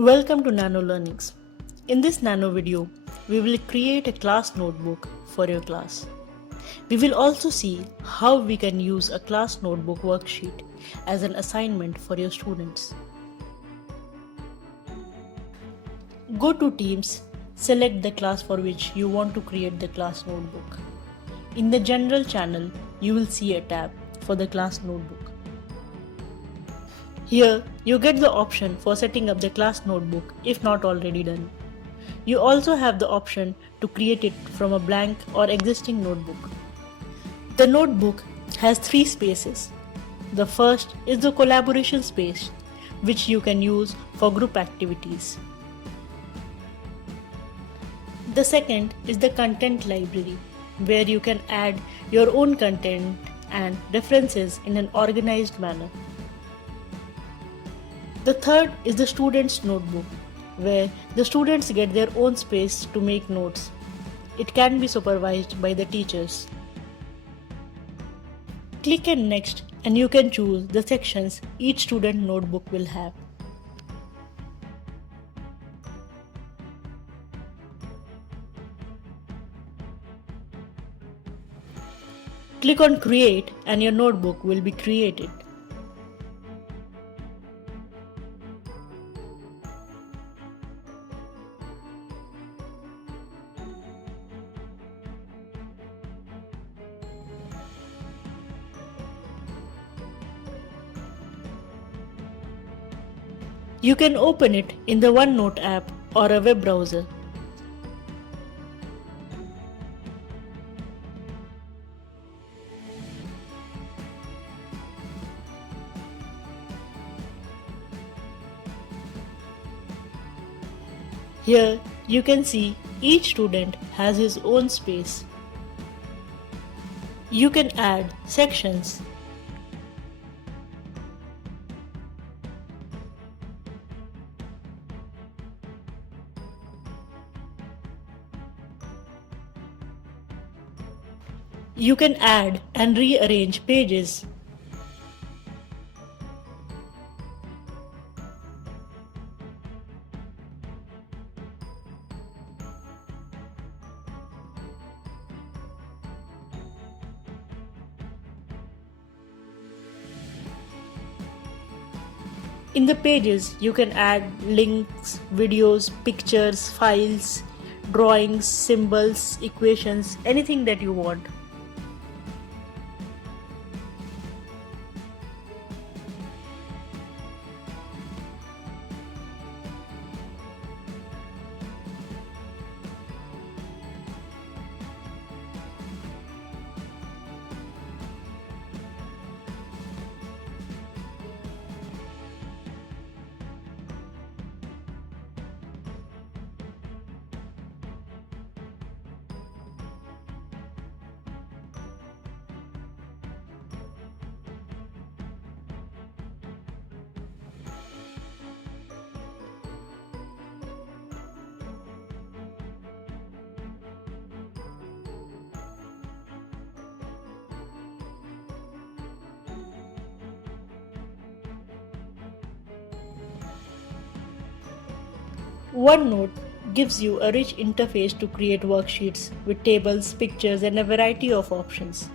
Welcome to Nano Learnings. In this nano video, we will create a class notebook for your class. We will also see how we can use a class notebook worksheet as an assignment for your students. Go to Teams, select the class for which you want to create the class notebook. In the General channel, you will see a tab for the class notebook. Here, you get the option for setting up the class notebook if not already done. You also have the option to create it from a blank or existing notebook. The notebook has 3 spaces. The first is the collaboration space, which you can use for group activities. The second is the content library, where you can add your own content and references in an organized manner. The third is the student's notebook, where the students get their own space to make notes. It can be supervised by the teachers. Click on Next and you can choose the sections each student notebook will have. Click on Create and your notebook will be created. You can open it in the OneNote app or a web browser. Here you can see each student has his own space. You can add sections. You can add and rearrange pages. In the pages, you can add links, videos, pictures, files, drawings, symbols, equations, anything that you want. OneNote gives you a rich interface to create worksheets with tables, pictures, and a variety of options.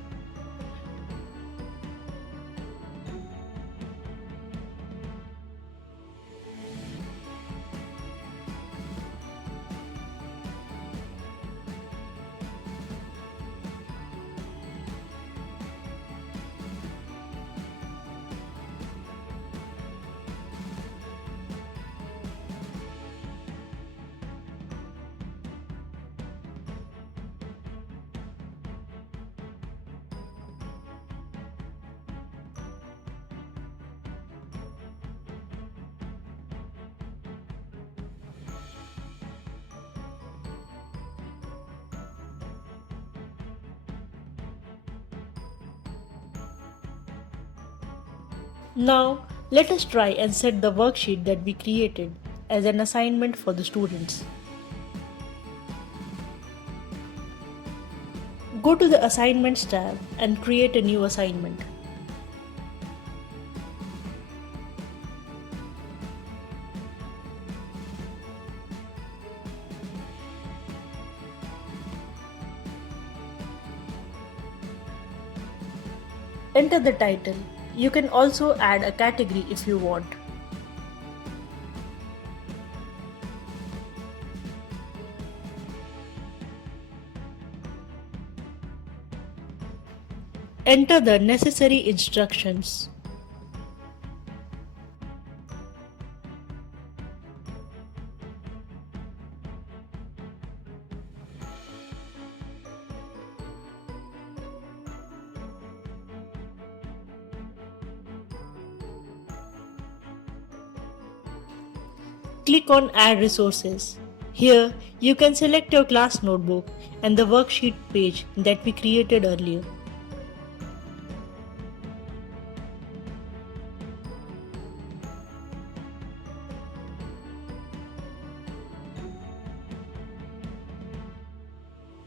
Now, let us try and set the worksheet that we created as an assignment for the students. Go to the Assignments tab and create a new assignment. Enter the title. You can also add a category if you want. Enter the necessary instructions. Click on Add Resources. Here, you can select your class notebook and the worksheet page that we created earlier.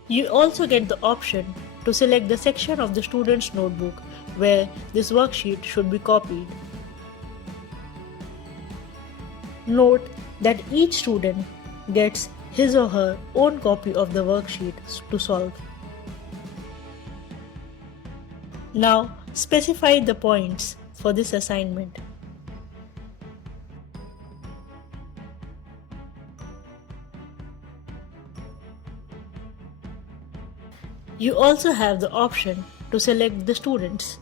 You also get the option to select the section of the student's notebook where this worksheet should be copied. Note that each student gets his or her own copy of the worksheet to solve. Now specify the points for this assignment. You also have the option to select the students.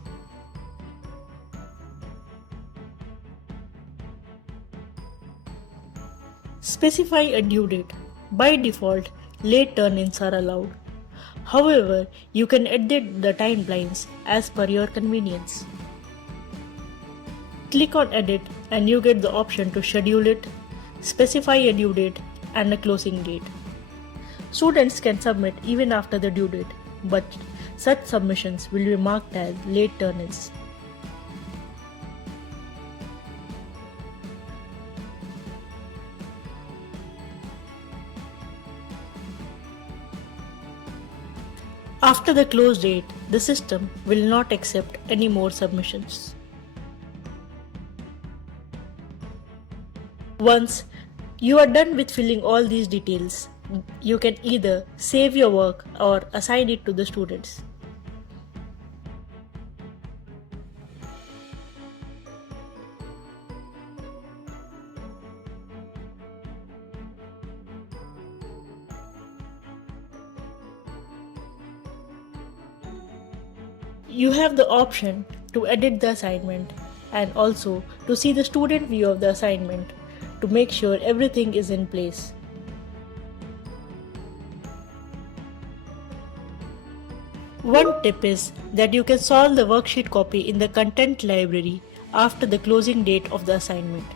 Specify a due date. By default, late turn-ins are allowed. However, you can edit the timelines as per your convenience. Click on Edit and you get the option to schedule it, specify a due date and a closing date. Students can submit even after the due date, but such submissions will be marked as late turn-ins. After the close date, the system will not accept any more submissions. Once you are done with filling all these details, you can either save your work or assign it to the students. You have the option to edit the assignment and also to see the student view of the assignment to make sure everything is in place. One tip is that you can solve the worksheet copy in the content library after the closing date of the assignment.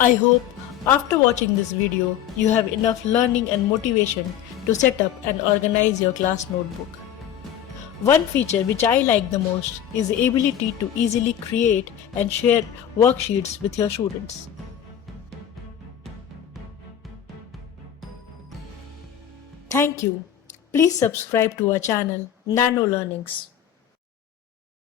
I hope after watching this video, you have enough learning and motivation to set up and organize your class notebook. One feature which I like the most is the ability to easily create and share worksheets with your students. Thank you. Please subscribe to our channel, Nano Learnings.